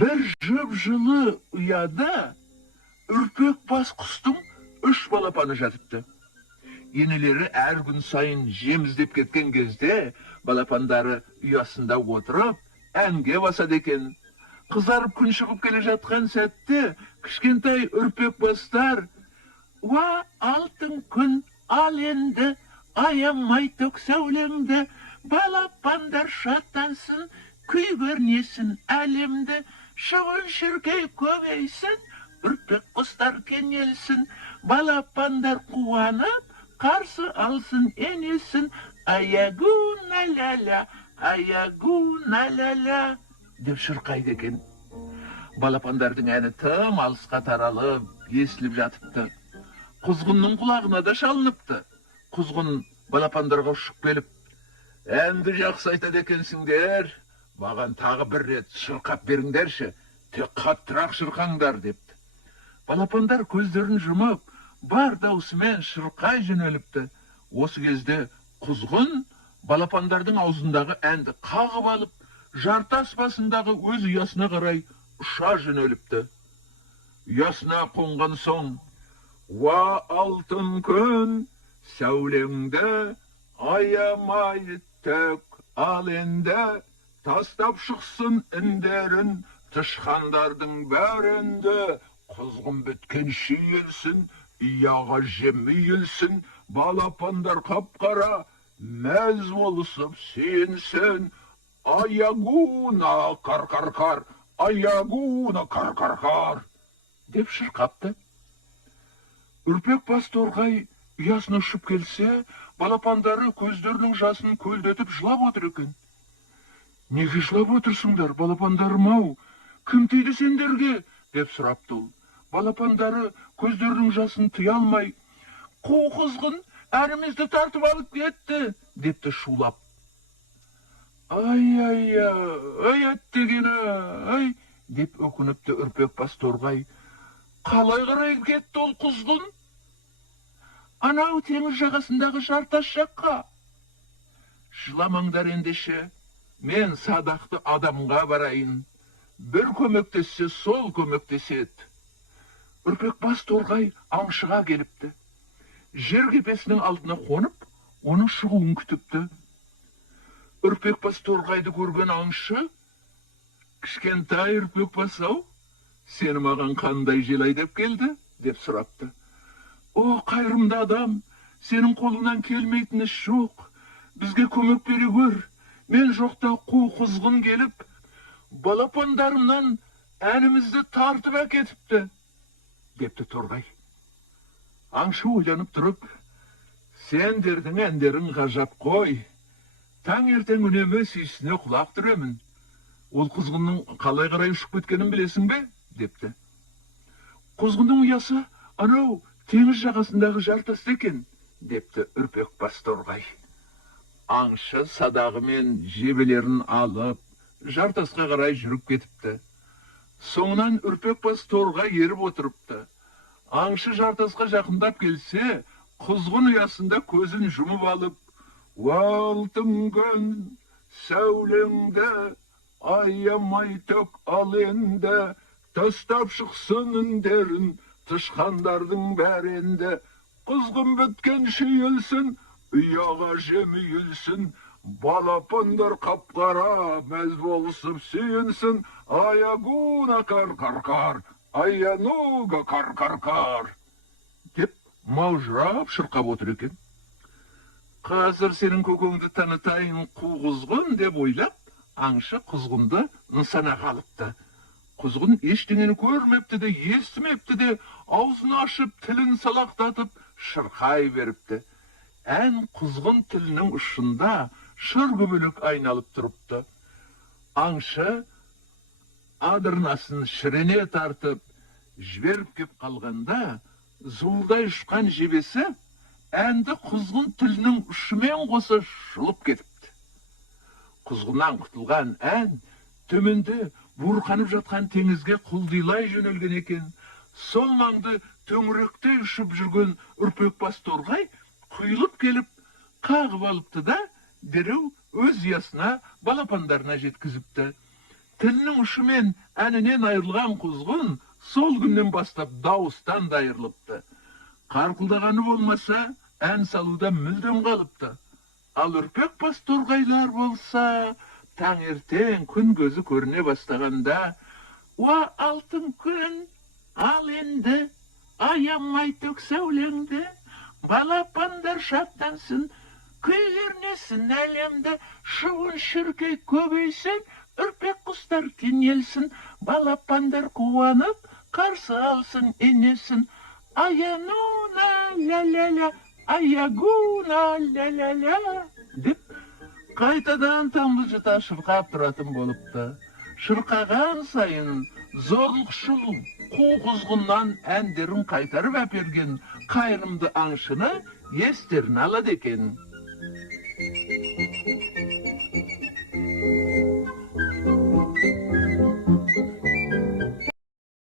Bir jıp-жылы uyada ürpek bas kustun 3 balapanı жатıptı. Eneleri her gün sayın jem izlep ketken кезде balapandары uyasında oturup әнге басады екен. Kızarıp күн шығып келе жатқан сәтте кішкентай үрпек бастар «Уа, алтын күн, ал енді, аямай төк сәулеңді, балапандар шаттансын, күй көрнесін әлемді, шыбын шіркей көбейсін, үрпек құстар кенелсін, балапандар қуанып, қарсы алсын енесін, аягу-на-ля-ля, аягу-на-ля-ля» деп шырқайды екен. Балапандардың әні тым алысқа таралып, естіліп жатыпты. Құзғынның құлағына да шалыныпты. Құзғын балапандарға ұшып келіп, «Әнді жақсы айтады екенсіңдер, маған тағы бір рет шырқап беріңдерші, тек қаттырақ шырқаңдар» депті. Балапандар көздерін жұмып, бар даусымен шырқай жөнеліпті. Осы кезде құзғын балапандардың аузындағы әнді қағып алып, жартас басындағы өз ұясына қарай ұша жөнеліпті. Ұясына қонған соң, «Уа, алтын күн, сәулеңді аямай төк, ал енді тастап шықсын індерін, тышқандардың бәрінде, құзғын біткен шүйілсін, ұяға жем үйілсін, балапандар қап-қара, мәз болысып сүйінсін, аягуна кар-кар-кар, аягуна кар-кар-кар» деп шырқапты. Үрпек бас торғай ұясына ұшып келсе, балапандары көздерінің жасын көлдетіп жылап отыр екен. «Неге жылап отырсыңдар, балапандарым-ау? Кім тиді сендерге?» деп сұрапты ол. Балапандары көздерінің жасын тыя алмай, «Қу құзғын әрімізді тартып алып кетті» депті шулап. «Ай, әттегені, ай» деп өкініпті үрпек бас торғай. «Қалай қарай кетті ол құзғын?» «Анау теңіз жағасындағы жартас жаққа». «Жыламаңдар ендеше, мен садақты адамға барайын. Бір көмектессе, сол көмектеседі». Үрпек бас торғай аңшыға келіпті. Жер кепесінің алдына қонып, оның шығуын күтіпті. Үрпек бас торғайды көрген аңшы, «Кішкентай үрпек бас-ау, сені маған қандай жел айдап келді?» деп сұрапты. «О, қайырымды адам, сенің қолынан келмейтін іс жоқ. Бізге көмек бере көр. Мен жоқта қу құзғын келіп, балапандарымнан әнімізді тартып әкетіпті» депті торғай. Аңшы ойланып тұрып, «Сендердің әндерің ғажап қой. Таңертең үнемі сүйсіне құлақ түремін. Ол құзғынның қалай қарай ұшып кеткенін білесің бе?» депті. «Құзғынның ұясы анау теңіз жағасындағы жартас екен» депті үрпек бас торғай. Аңшы садағы мен жебелерін алып, жартасқа қарай жүріп кетіпті. Соңынан үрпек бас торғай еріп отырыпты. Аңшы жартасқа жақындап келсе, құзғын ұясында көзін жұмып алып, «Алтын күн, сәулеңді аямай төк, ал енді тастап шықсын індерін, тышқандардың бәрінде, құзғын біткен шүйілсін, ұяға жем үйілсін, балапандар қап-қара, мәз болысып сүйінсін, аягуна кар-кар-кар, аянуга кар-кар-кар» деп маужырап шырқап отыр екен. «Қазір сенің көкеңді танытайын, қу құзғын» деп ойлап, аңшы құзғынды нысанаға алыпты. Құзғын ештеңені көрмепті де, естімепті де, аузын ашып, тілін салақтатып, шырқай беріпті. Ән құзғын тілінің ұшында шыр көбелек айналып тұрыпты. Аңшы адырнасын шірене тартып, жіберіп кеп қалғанда, зуылдай ұшқан жебесі әнді құзғын тілінің ұшымен қоса жұлып кетіпті. Құзғыннан құтылған ән төменде бұрқанып жатқан теңізге құлдилай жөнелген екен. Сол маңды төңіректей ұшып жүрген үрпек бас торғай құйылып келіп, қағып алыпты да, дереу өз ұясына, балапандарына жеткізіпті. Tilinin uçumen aninen ayrılgan kuzgun sol günden bastap dağıstan da ayrılıptı. Karkıldağanı bolmasa, en saluda müldüm kalıptı. Al ürpek pastorgaylar bolsa, taң erten gün gözü körüne bastaganda, "Wa altın gün, al endi, ayamay tökse ulengdi, balapandar şatlansın, köylernesin alemde, şuun şirkey köbeysin, ürpek kuşlar kenyelsin, balapandar kuvanıp, karşı alsın enesin, ayanuna la la la, ayaguna la la la" dip kaytadan tamlıcıta şırkap duratın boluptu. Şırkagan sayın zorlukşul kuzgundan en derin kaytarıp öpergen kayrımdı anşını yesterin aladı eken.